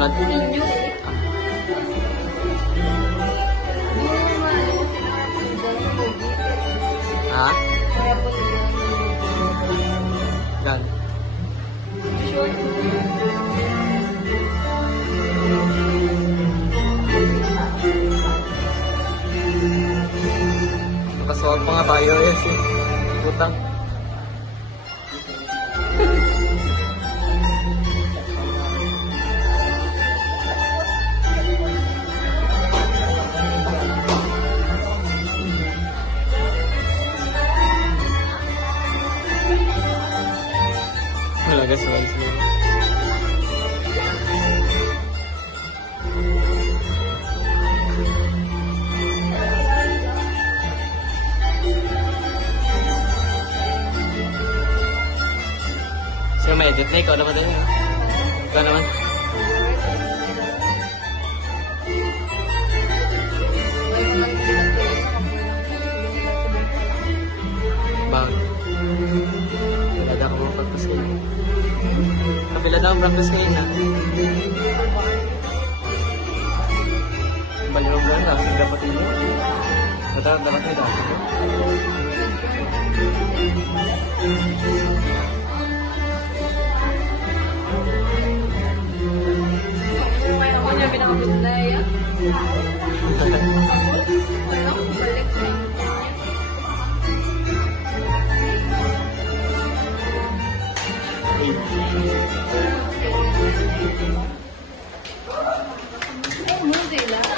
Sunod. Ninyo. Ha? Gan. Nakasuwag pa nga tayo yes eh. Putang. Wala guys, wala sila. Siya may edit na, ikaw naman din yun. Ikaw naman. Bakit? Wala daw ako mag-practice ngayon. Kabila daw ang practice ngayon na. Balirong ba? Dapat dapat yun. Dapat yun dapat yun. Ako niya pinakabot na yan. Wala akong balik na yun. Ay, mo, Dela.